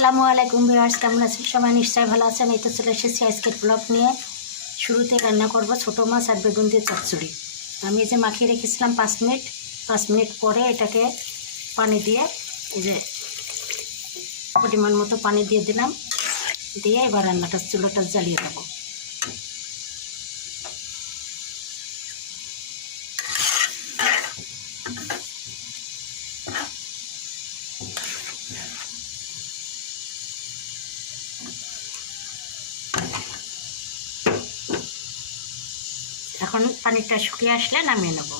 আসসালামু আলাইকুম ভিউয়ার্স, কেমন আছেন? সবাই নিশ্চয়ই ভালো আছেন। এই তো চলে এসেছি আজকের ব্লগ নিয়ে। শুরুতে রান্না করব ছোটো মাছ আর বেগুন দিয়ে চচ্চড়ি। আমি যে মাখিয়ে রেখেছিলাম পাঁচ মিনিট। পাঁচ মিনিট পরে এটাকে পানি দিয়ে এই যে পরিমাণ মতো পানি দিয়ে দিলাম। দিয়ে এবার রান্নাটা চুলোটা জ্বালিয়ে দেবো। এখন পানিটা শুকিয়ে আসলে নামিয়ে নেব।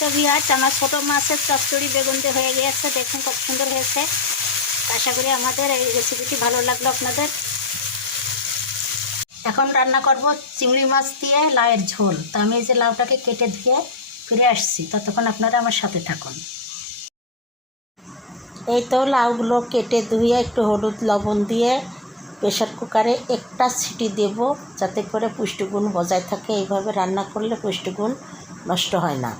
তো বিয়ার আমার ছোটো মাছের চচ্চড়ি বেগুন দিয়ে হয়ে গিয়েছে, দেখুন কত সুন্দর হয়েছে। আশা করি আমাদের এই রেসিপিটি ভালো লাগল আপনাদের। এখন রান্না করব চিংড়ি মাছ দিয়ে লাউয়ের ঝোল। তো আমি এই যে লাউটাকে কেটে ধুয়ে ফিরে আসছি, ততক্ষণ আপনারা আমার সাথে থাকুন। এই তো লাউগুলো কেটে ধুয়ে একটু হলুদ লবণ দিয়ে প্রেশার কুকারে একটা সিটি দেব যাতে করে পুষ্টিগুণ বজায় থাকে। এইভাবে রান্না করলে পুষ্টিগুণ নষ্ট হয় না।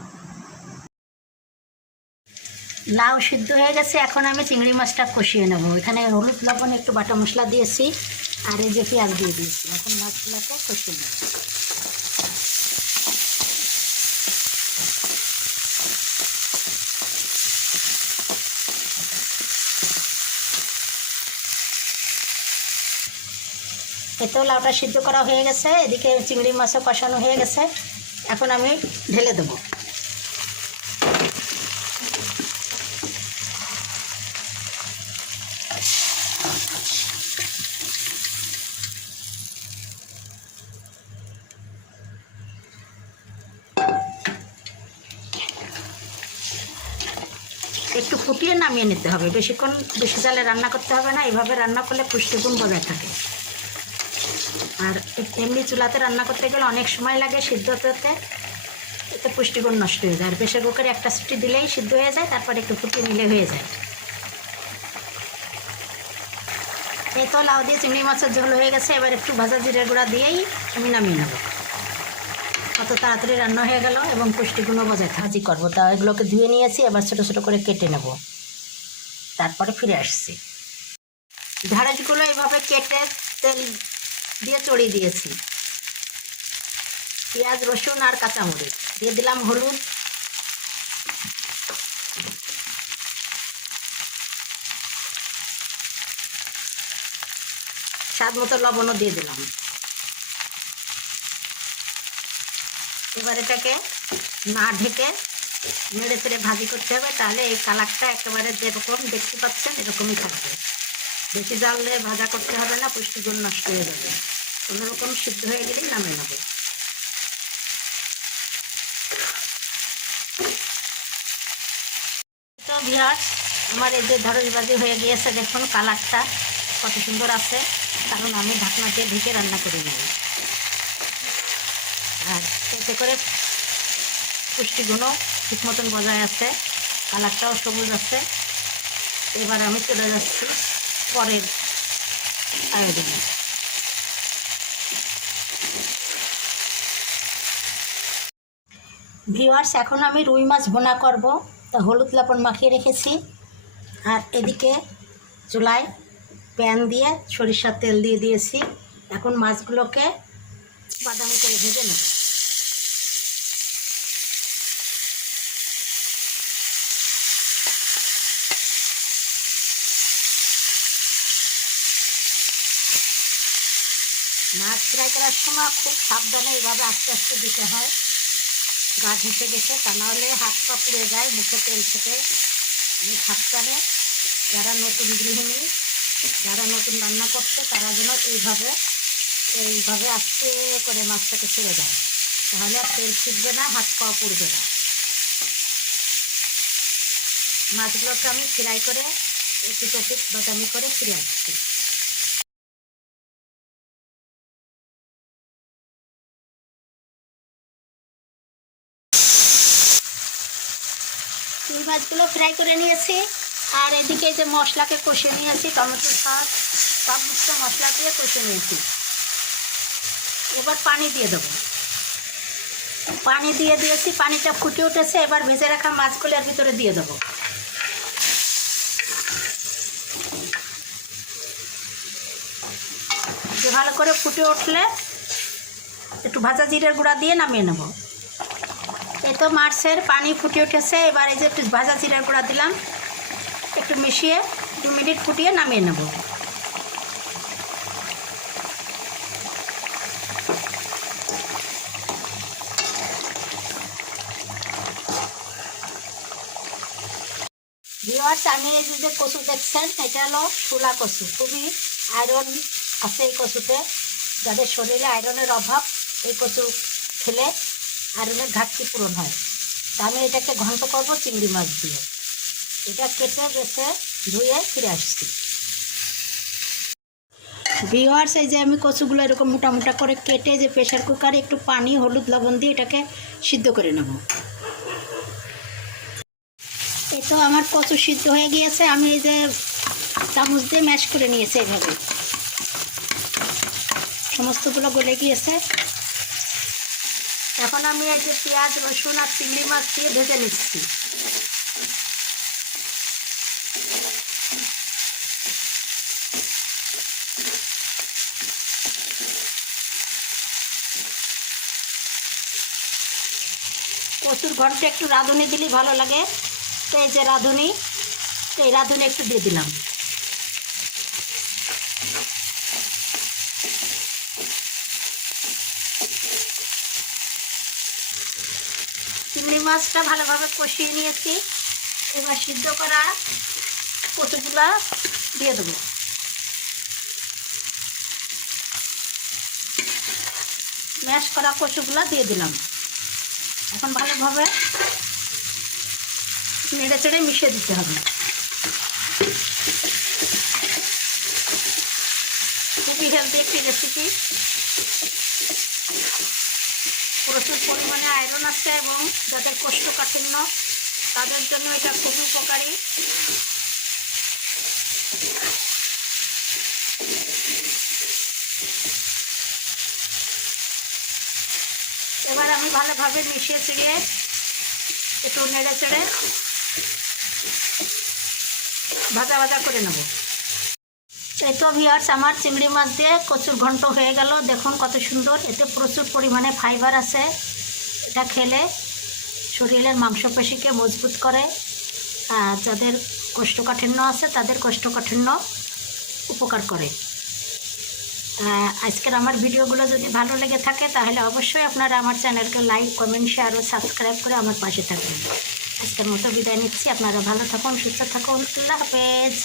লাউ সিদ্ধ হয়ে গেছে, এখন আমি চিংড়ি মাছটা কষিয়ে নেব। এখানে হলুদ লবণ, একটু বাটা মশলা দিয়েছি, আর এই যে পেঁয়াজ দিয়ে দিয়েছি। এখন মাছগুলোকে কষিয়ে নেব। এতেও লাউটা সিদ্ধ করা হয়ে গেছে, এদিকে চিংড়ি মাছও কষানো হয়ে গেছে। এখন আমি ঢেলে দেবো। একটু ফুটিয়ে নামিয়ে নিতে হবে। বেশিক্ষণ, বেশি জালে রান্না করতে হবে না, এইভাবে রান্না করলে পুষ্টিগুণ বজায় থাকে। আর এমনি চুলাতে রান্না করতে গেলে অনেক সময় লাগে সিদ্ধ হতে এতে পুষ্টিগুণ নষ্ট হয়ে যায়। আর প্রেশার কুকারে একটা সিটি দিলেই সিদ্ধ হয়ে যায়, তারপর একটু ফুটিয়ে নিলে হয়ে যায়। এই তো লাউ দিয়ে চিংড়ি মাছের ঝোল হয়ে গেছে। এবার একটু ভাজা জিরে গুঁড়া দিয়েই আমি নামিয়ে নেব। কত তাড়াতাড়ি রান্না হয়ে গেল এবং পুষ্টিগুণও বজায়। ভাজি করব তা এগুলোকে ধুয়ে নিয়েছি, এবার ছোটো ছোটো করে কেটে নেব। তারপরে ফিরে আসছি। ঢাড়াজগুলো এইভাবে কেটে তেল দিয়ে চড়িয়ে দিয়েছি। পেঁয়াজ, রসুন আর কাঁচামরিচ। দিয়ে দিলাম হলুদ। স্বাদ মতো লবণও দিয়ে দিলাম। এবার এটাকে না ঢেকে নেড়ে ফেড়ে ভাজি করতে হবে, তাহলে এই কালারটা একেবারে যেরকম দেখতে পাচ্ছেন, এরকমই থাকবে। বেশি দিয়ে ভাজা করতে হবে না, পুষ্টিগুণ নষ্ট হয়ে যাবে। কোনোরকম সিদ্ধ হয়ে গেলেই নামে নেবে। বিহার আমার এই যে ধরজবাজি হয়ে গিয়েছে, দেখুন কালারটা কত সুন্দর আছে। কারণ আমি ঢাকনা দিয়ে ঢেকে রান্না করে নেব আর এতে করে পুষ্টিগুণও ঠিক মতন বজায় আছে, কালারটাও সবুজ আছে। এবার আমি চলে যাচ্ছি পরের আয়োজনে। ভিওয়ার্স এখন আমি রুই মাছ বোনা করব। তা হলুদ লবণ মাখিয়ে রেখেছি। আর এদিকে চুলায় প্যান দিয়ে সরিষার তেল দিয়ে দিয়েছি। এখন মাছগুলোকে বাদামি করে ভেজে নেব। মাছ ফ্রাই করার সময় খুব সাবধানে এইভাবে আস্তে আস্তে দিতে হয়। গা ঘেসে গেছে তা নাহলে হাত পা পুড়ে যায়, মুখে তেল আমি সাবধানে যারা নতুন গৃহিণী, যারা নতুন রান্না করছে, তারা যেন এইভাবে এইভাবে আস্তে করে মাছটাকে ছেড়ে দেয়। তাহলে আর তেল ছিটবে না, হাত পা পুড়বে না। মাছগুলোকে আমি ফ্রাই করে একটু টপিক বাদামি করে ফিরে আসছি মাছগুলো ফ্রাই করে নিয়েছি। আর এদিকে যে মশলাকে কষে নিয়েছি, টমেটো সস সব মিশ্র মশলা দিয়ে কষে নিয়েছি। এবার পানি দিয়ে দেবো। পানি দিয়ে দিয়েছি, পানিটা ফুটে উঠেছে, এবার ভেজে রাখা মাছগুলো এর ভিতরে দিয়ে দেবো। ভালো করে ফুটে উঠলে একটু ভাজা জিরের গুঁড়া দিয়ে নামিয়ে নেব। এই তো মাছের পানি ফুটে উঠেছে। এবার এই যে একটু ভাজা জিরের গুঁড়া দিলাম। একটু মিশিয়ে দু মিনিট ফুটিয়ে নামিয়ে নেব। ভিওয়ার্স আমি এই যে কচু দেখছেন, এটা হলো শোলা কচু। খুবই আয়রন আছে এই কচুতে। যাদের শরীরে আয়রনের অভাব, এই কচু খেলে আয়রনের ঘাটতি পূরণ হয়। তা আমি এটাকে ঘন্ট করব চিংড়ি মাছ দিয়ে। এটা কেটে বেছে ধুয়ে ফিরে আসছি। ভিওয়ার্স এই যে আমি কচুগুলো এরকম মোটা মোটা করে কেটে যে প্রেশার কুকারে একটু পানি, হলুদ, লবণ দিয়ে এটাকে সিদ্ধ করে নেব। এই তো আমার কচু সিদ্ধ হয়ে গিয়েছে। আমি এই যে চামচ দিয়ে ম্যাশ করে নিয়েছি এইভাবে সমস্তগুলো গলে গিয়েছে। এখন আমি এই যে পেঁয়াজ, রসুন আর চিংড়ি মাছ দিয়ে ভেজে নিচ্ছি। কচুর ঘণ্টা একটু রাঁধুনি দিলেই ভালো লাগে। তো এই যে রাঁধুনি এই রাঁধুনি একটু দিয়ে দিলাম। চিংড়ি মাছটা ভালোভাবে কষিয়ে নিয়েছি। এবার সিদ্ধ করা কচুগুলা দিয়ে দেবো। ম্যাশ করা কচুগুলা দিয়ে দিলাম। এখন ভালোভাবে নেড়ে চেড়ে মিশিয়ে দিতে হবে। খুবই হেলদি একটি রেসিপি প্রচুর পরিমাণে আয়রন আছে এবং যাদের কোষ্ঠকাঠিন্য, তাদের জন্য এটা খুব উপকারী। এবার আমি ভালোভাবে মিশিয়ে চিড়িয়ে একটু নেড়ে চেড়ে ভাজা ভাজা করে নেব। এই তো ভিয়ার্স আমার চিংড়ি মাছ দিয়ে কচুর ঘন্ট হয়ে গেল। দেখুন কত সুন্দর, এতে প্রচুর পরিমাণে ফাইবার আছে। এটা খেলে শরীরের মাংসপেশিকে মজবুত করে। যাদের কোষ্ঠকাঠিন্য আছে, তাদের কোষ্ঠকাঠিন্য উপকার করে। আজকের আমার ভিডিওগুলো যদি ভালো লেগে থাকে, তাহলে অবশ্যই আপনারা আমার চ্যানেলকে লাইক, কমেন্ট, শেয়ার ও সাবস্ক্রাইব করে আমার পাশে থাকবেন। আজকের মতো বিদায় নিচ্ছি। আপনারা ভালো থাকুন, সুস্থ থাকুন। আল্লাহ হাফেজ।